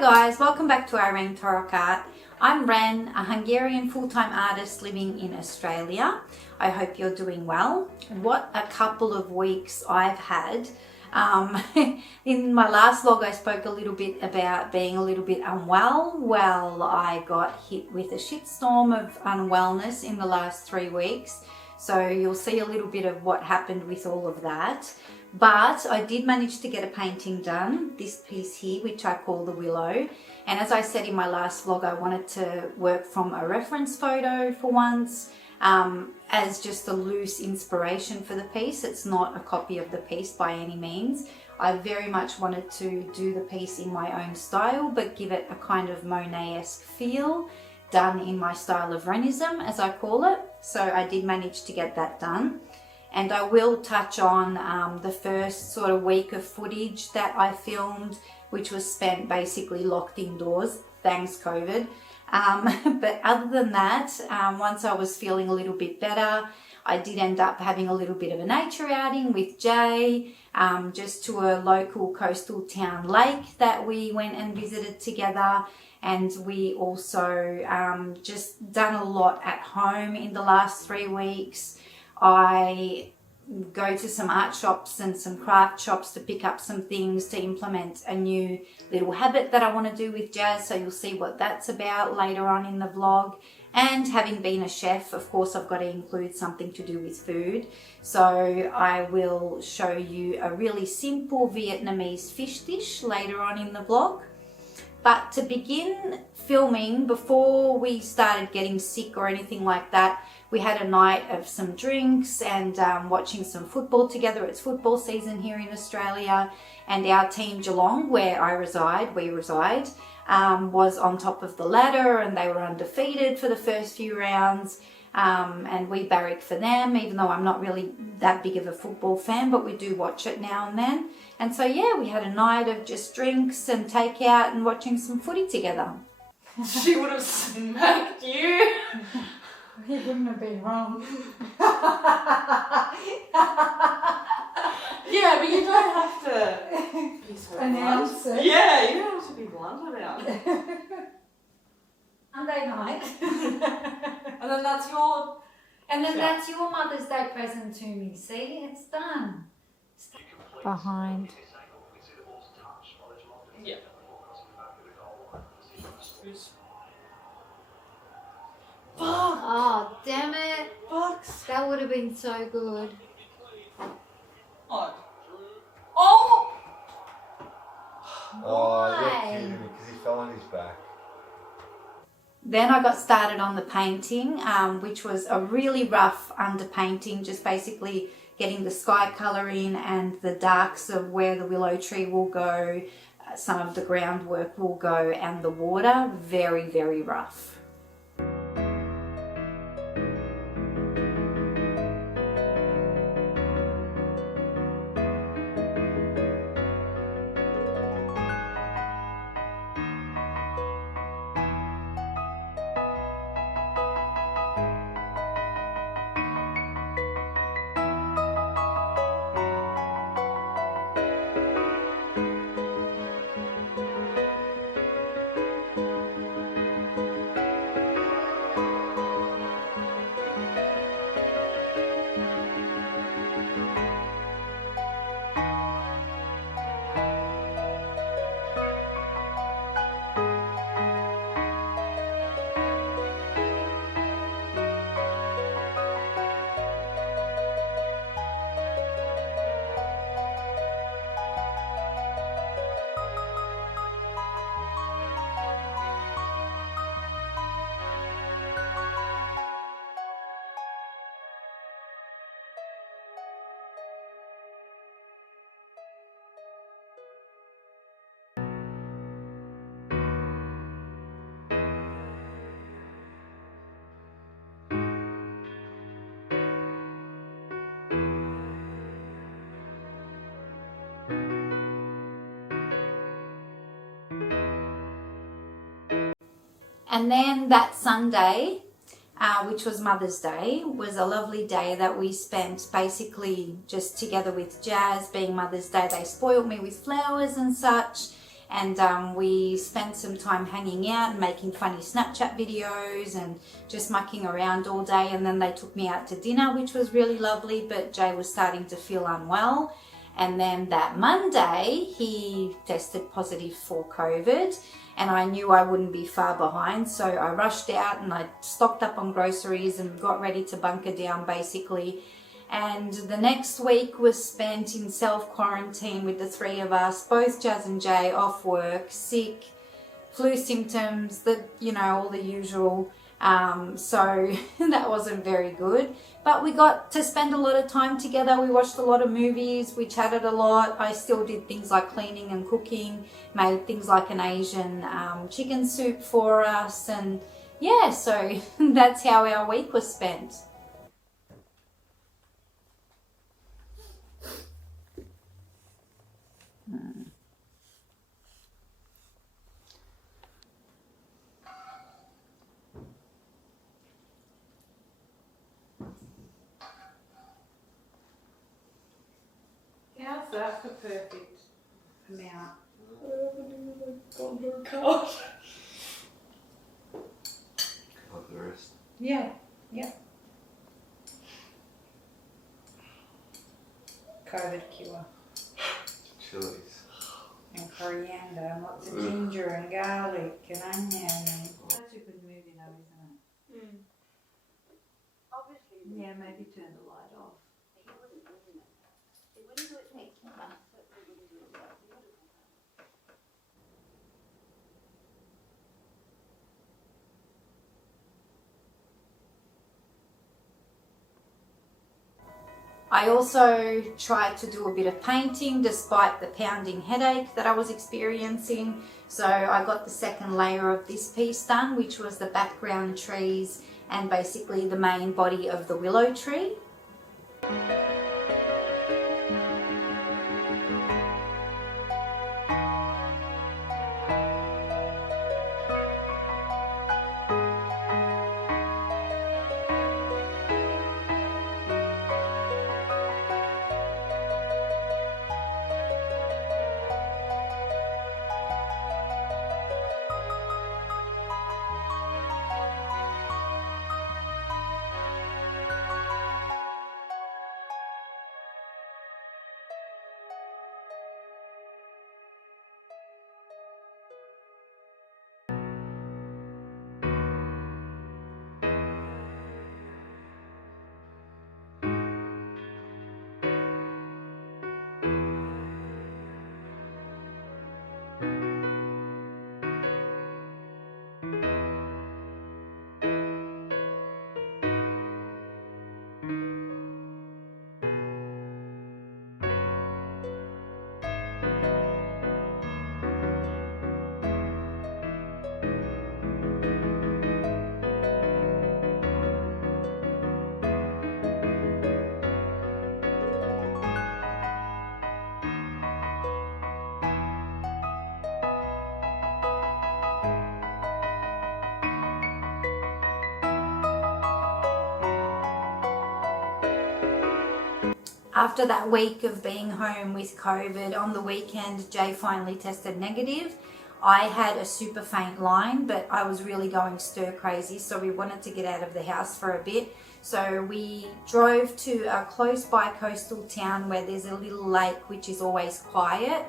Hi guys, welcome back to Irene Torok Art. I'm Ren, a Hungarian full-time artist living in Australia. I hope you're doing well. What a couple of weeks I've had. In my last vlog I spoke a little bit about being a little bit unwell. Well, I got hit with a shitstorm of unwellness in the last 3 weeks. So you'll see a little bit of what happened with all of that. But I did manage to get a painting done, this piece here, which I call The Willow. And as I said in my last vlog, I wanted to work from a reference photo for once, as just a loose inspiration for the piece. It's not a copy of the piece by any means. I very much wanted to do the piece in my own style, but give it a kind of Monet-esque feel, done in my style of Renism, as I call it. So I did manage to get that done. And I will touch on the first sort of week of footage that I filmed, which was spent basically locked indoors, thanks COVID. But other than that, once I was feeling a little bit better, I did end up having a little bit of a nature outing with Jay, just to a local coastal town lake that we went and visited together. And we also just done a lot at home in the last 3 weeks. I go to some art shops and some craft shops to pick up some things to implement a new little habit that I want to do with Jazz, so you'll see what that's about later on in the vlog. And having been a chef, of course, I've got to include something to do with food. So I will show you a really simple Vietnamese fish dish later on in the vlog. But to begin filming, before we started getting sick or anything like that, we had a night of some drinks and watching some football together. It's football season here in Australia, and our team Geelong, where we reside, was on top of the ladder, and they were undefeated for the first few rounds. And we barrack for them, even though I'm not really that big of a football fan, but we do watch it now and then. And so yeah, we had a night of just drinks and takeout and watching some footy together. She would have smacked you. He wouldn't have been wrong. Yeah, but you don't have to be so announce blunt. it. Yeah, you don't have to be blunt about it. Monday night. And then that's your... And then that's your Mother's Day present to me. See, it's done. Behind. Yeah. Fuck! Oh, damn it. Fucks. That would have been so good. What? Oh! Oh, Why? you're kidding me, because he fell on his back. Then I got started on the painting, which was a really rough underpainting, just basically getting the sky colour in and the darks of where the willow tree will go, some of the groundwork will go, and the water, very, very rough. And then that Sunday, which was Mother's Day, was a lovely day that we spent basically just together with Jazz. Being Mother's Day, they spoiled me with flowers and such. and we spent some time hanging out and making funny Snapchat videos and just mucking around all day. And then they took me out to dinner, which was really lovely, but Jay was starting to feel unwell. And then that Monday, he tested positive for COVID, and I knew I wouldn't be far behind. So I rushed out and I stocked up on groceries and got ready to bunker down basically. And the next week was spent in self-quarantine with the three of us, both Jazz and Jay off work, sick, flu symptoms, all the usual. So that wasn't very good, but we got to spend a lot of time together. We watched a lot of movies, we chatted a lot. I still did things like cleaning and cooking, made things like an Asian chicken soup for us, and yeah, so that's how our week was spent. How's that for perfect amount? Like the rest. Yeah, yeah. COVID cure. Chilies. And coriander and lots of ginger and garlic and onion. And that's a good movie though, isn't it? Obviously. Yeah, maybe turn the light off. He wouldn't do it. He wouldn't do it next month. He wouldn't do it that. He would have done that. I also tried to do a bit of painting despite the pounding headache that I was experiencing. So I got the second layer of this piece done, which was the background trees and basically the main body of the willow tree. After that week of being home with COVID, on the weekend, Jay finally tested negative. I had a super faint line, but I was really going stir crazy, so we wanted to get out of the house for a bit. So we drove to a close by coastal town where there's a little lake which is always quiet,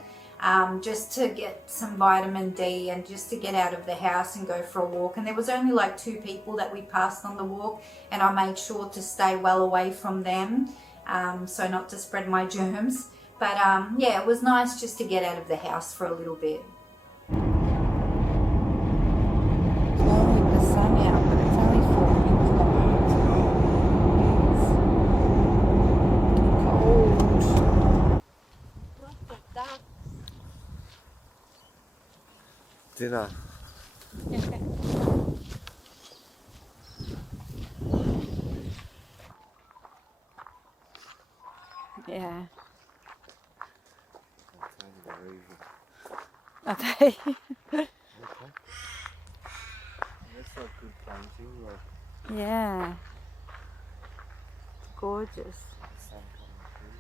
just to get some vitamin D and just to get out of the house and go for a walk. And there was only like 2 people that we passed on the walk, and I made sure to stay well away from them, so not to spread my germs. But yeah, it was nice just to get out of the house for a little bit. With the sun out, but it's only 4 minutes cold. Dinner. Yeah. That's Okay. okay. That's not good painting, like Yeah. Gorgeous. the sun coming through.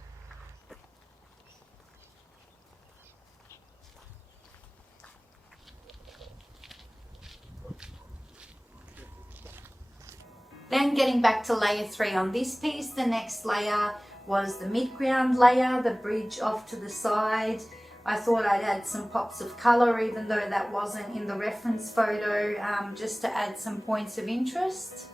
Then getting back to layer 3 on this piece, the next layer was the mid-ground layer, the bridge off to the side. I thought I'd add some pops of colour even though that wasn't in the reference photo, just to add some points of interest.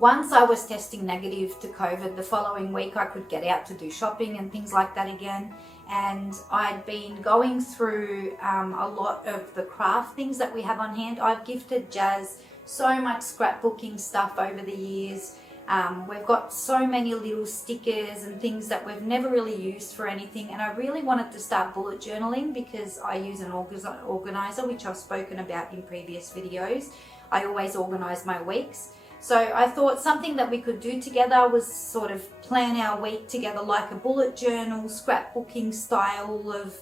Once I was testing negative to COVID, the following week I could get out to do shopping and things like that again. And I'd been going through a lot of the craft things that we have on hand. I've gifted Jazz so much scrapbooking stuff over the years. We've got so many little stickers and things that we've never really used for anything, and I really wanted to start bullet journaling because I use an organizer, which I've spoken about in previous videos. I always organize my weeks. So I thought something that we could do together was sort of plan our week together like a bullet journal, scrapbooking style of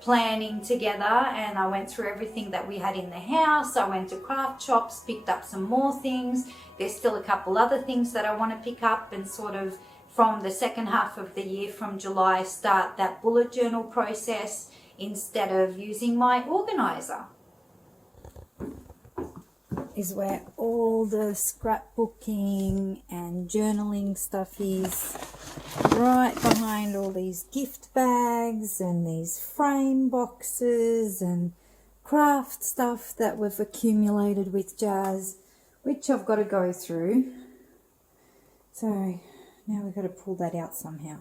planning together. And I went through everything that we had in the house. I went to craft shops, picked up some more things. There's still a couple other things that I want to pick up, and sort of from the second half of the year, from July, start that bullet journal process instead of using my organizer. Is where all the scrapbooking and journaling stuff is, right behind all these gift bags and these frame boxes and craft stuff that we've accumulated with Jazz, which I've got to go through. So now we've got to pull that out somehow.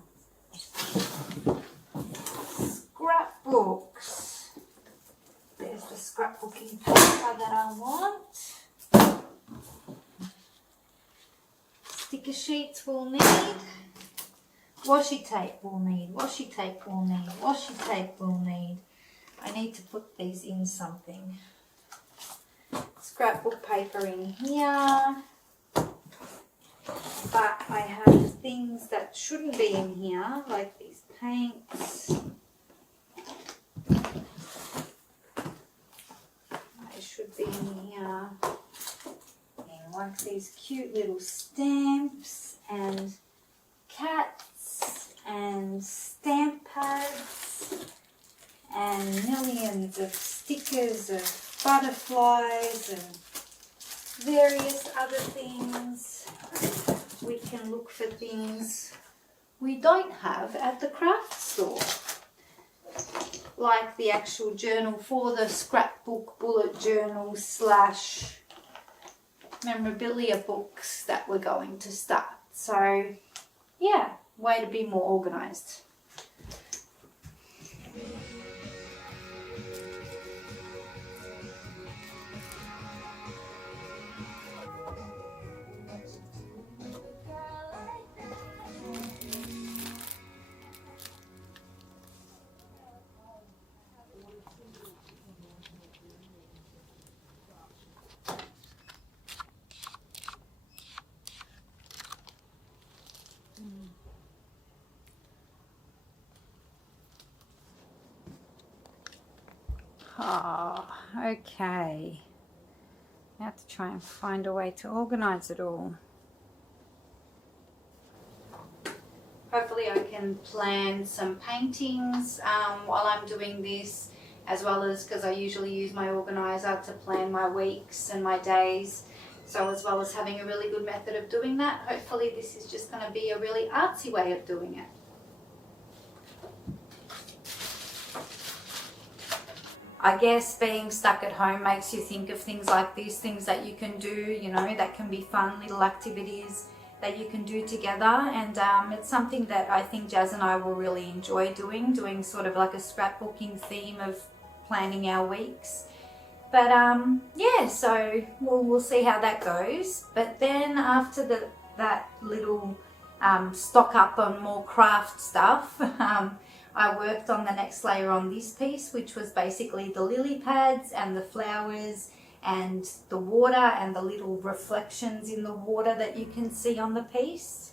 Scrapbooks. There's the scrapbooking paper that I want. Sticker sheets we'll need. Washi tape we'll need. Washi tape we'll need. Washi tape we'll need. I need to put these in something. Scrapbook paper in here. But I have things that shouldn't be in here, like these paints. They should be in here. And like these cute little stamps and cats and stamp pads and millions of stickers of butterflies and various other things. We can look for things we don't have at the craft store, like the actual journal for the scrapbook bullet journal slash memorabilia books that we're going to start. So yeah, way to be more organized. Oh, okay. I have to try and find a way to organize it all. Hopefully I can plan some paintings while I'm doing this, as well as because I usually use my organizer to plan my weeks and my days. So as well as having a really good method of doing that, hopefully this is just going to be a really artsy way of doing it. I guess being stuck at home makes you think of things like these, things that you can do, you know, that can be fun little activities that you can do together. And it's something that I think Jazz and I will really enjoy doing sort of like a scrapbooking theme of planning our weeks. But yeah, so we'll see how that goes. But then after that little stock up on more craft stuff, I worked on the next layer on this piece, which was basically the lily pads and the flowers and the water and the little reflections in the water that you can see on the piece.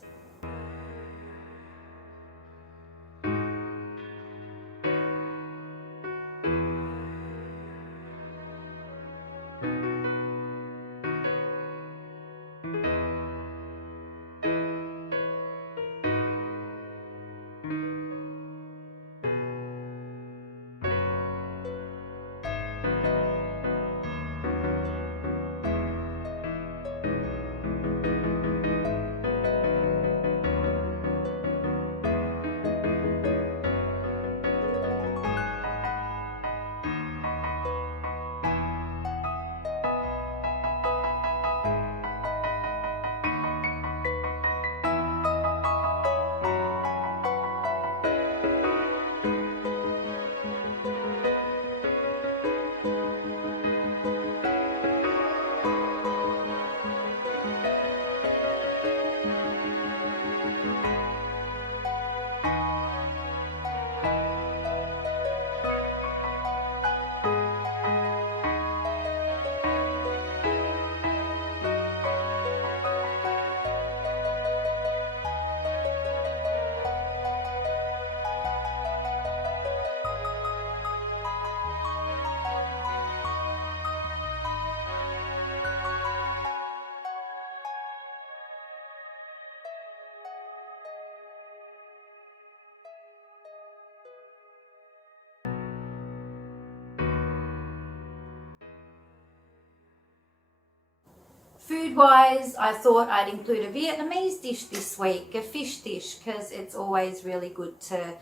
Food-wise, I thought I'd include a Vietnamese dish this week, a fish dish, because it's always really good to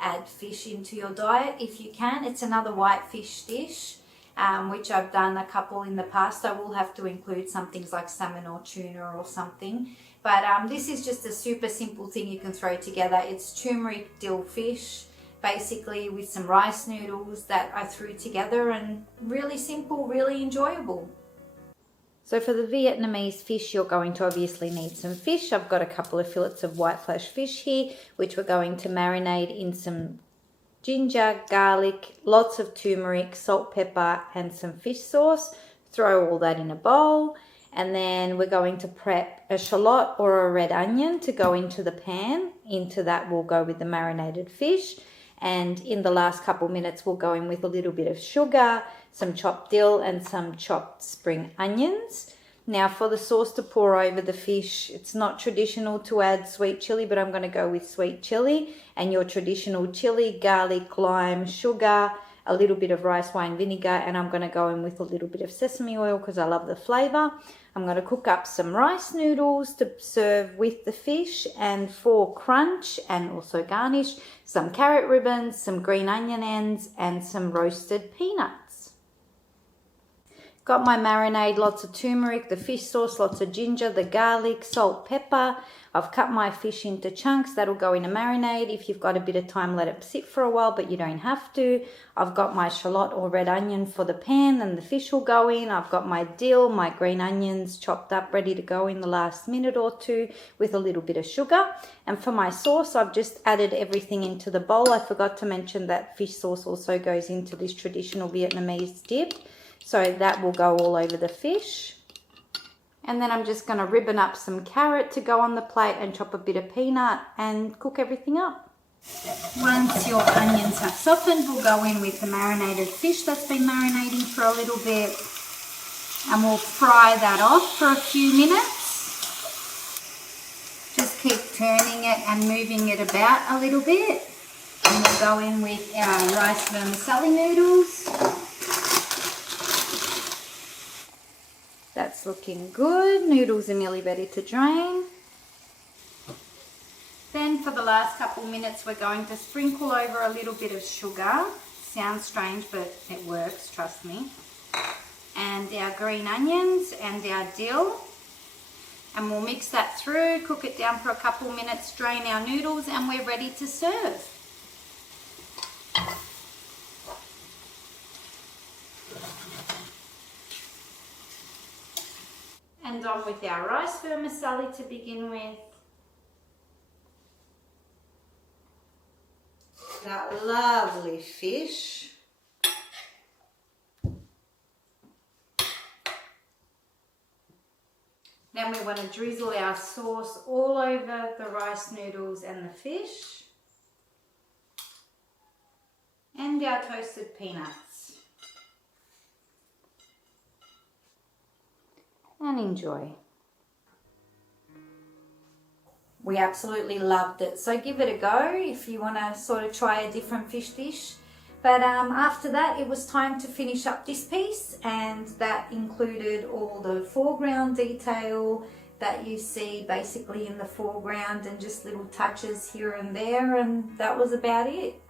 add fish into your diet if you can. It's another white fish dish, which I've done a couple in the past. I will have to include some things like salmon or tuna or something. But this is just a super simple thing you can throw together. It's turmeric dill fish, basically with some rice noodles that I threw together, and really simple, really enjoyable. So for the Vietnamese fish, you're going to obviously need some fish. I've got a couple of fillets of white flash fish here, which we're going to marinate in some ginger, garlic, lots of turmeric, salt, pepper, and some fish sauce. Throw all that in a bowl. And then we're going to prep a shallot or a red onion to go into the pan. Into that we'll go with the marinated fish. And in the last couple minutes, we'll go in with a little bit of sugar, some chopped dill, and some chopped spring onions. Now for the sauce to pour over the fish, it's not traditional to add sweet chili, but I'm going to go with sweet chili and your traditional chili, garlic, lime, sugar, a little bit of rice wine vinegar, and I'm going to go in with a little bit of sesame oil because I love the flavor. I'm going to cook up some rice noodles to serve with the fish, and for crunch and also garnish, some carrot ribbons, some green onion ends, and some roasted peanuts. Got my marinade, lots of turmeric, the fish sauce, lots of ginger, the garlic, salt, pepper. I've cut my fish into chunks. That'll go in a marinade. If you've got a bit of time, let it sit for a while, but you don't have to. I've got my shallot or red onion for the pan, and the fish will go in. I've got my dill, my green onions chopped up, ready to go in the last minute or two with a little bit of sugar. And for my sauce, I've just added everything into the bowl. I forgot to mention that fish sauce also goes into this traditional Vietnamese dip. So that will go all over the fish. And then I'm just going to ribbon up some carrot to go on the plate and chop a bit of peanut and cook everything up. Once your onions have softened, we'll go in with the marinated fish that's been marinating for a little bit. And we'll fry that off for a few minutes. Just keep turning it and moving it about a little bit. And we'll go in with our rice vermicelli noodles. That's looking good. Noodles are nearly ready to drain. Then for the last couple minutes, we're going to sprinkle over a little bit of sugar. Sounds strange, but it works, trust me. And our green onions and our dill. And we'll mix that through, cook it down for a couple minutes, drain our noodles, and we're ready to serve. And on with our rice vermicelli to begin with. That lovely fish. Then we want to drizzle our sauce all over the rice noodles and the fish. And our toasted peanuts. And enjoy. We absolutely loved it, so give it a go if you want to sort of try a different fish dish. But after that, it was time to finish up this piece, and that included all the foreground detail that you see basically in the foreground and just little touches here and there, and that was about it.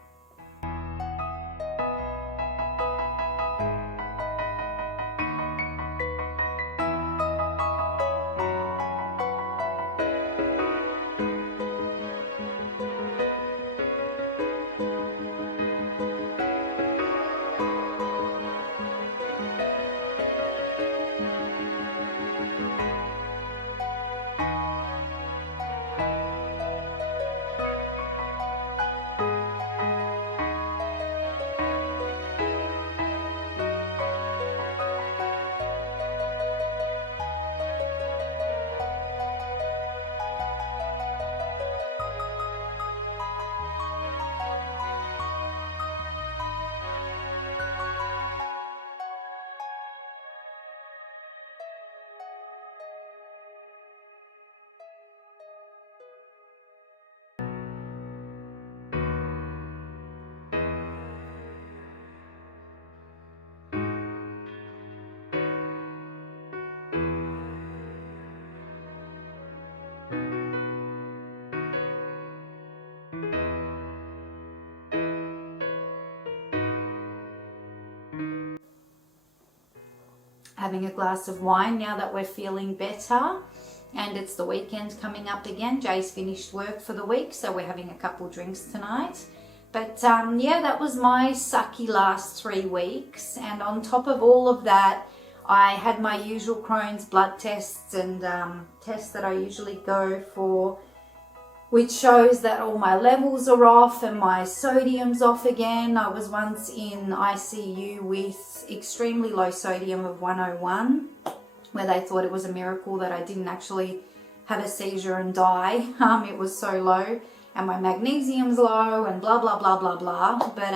Having a glass of wine now that we're feeling better, and it's the weekend coming up again. Jay's finished work for the week, so we're having a couple drinks tonight. But yeah, that was my sucky last 3 weeks, and on top of all of that, I had my usual Crohn's blood tests and tests that I usually go for, which shows that all my levels are off and my sodium's off again. I was once in ICU with extremely low sodium of 101, where they thought it was a miracle that I didn't actually have a seizure and die. It was so low, and my magnesium's low and blah, blah, blah, blah, blah. But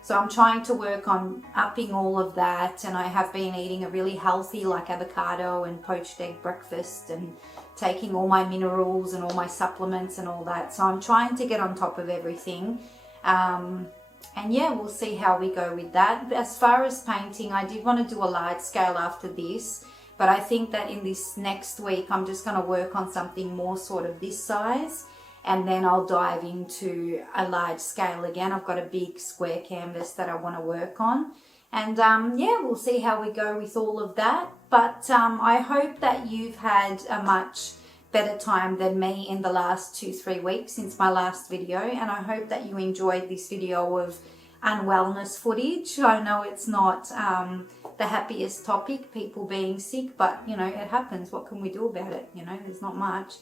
so I'm trying to work on upping all of that, and I have been eating a really healthy, like avocado and poached egg breakfast, and taking all my minerals and all my supplements and all that. So I'm trying to get on top of everything. And yeah, we'll see how we go with that. But as far as painting, I did want to do a large scale after this, but I think that in this next week, I'm just going to work on something more sort of this size, and then I'll dive into a large scale again. I've got a big square canvas that I want to work on. And yeah, we'll see how we go with all of that. But I hope that you've had a much better time than me in the last 2-3 weeks since my last video. And I hope that you enjoyed this video of unwellness footage. I know it's not the happiest topic, people being sick, but you know, it happens. What can we do about it? You know, there's not much.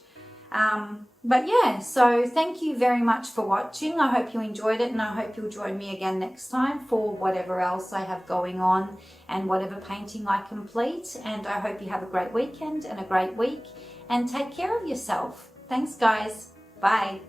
But yeah, so thank you very much for watching. I hope you enjoyed it, and I hope you'll join me again next time for whatever else I have going on and whatever painting I complete. And I hope you have a great weekend and a great week, and take care of yourself. Thanks guys. Bye.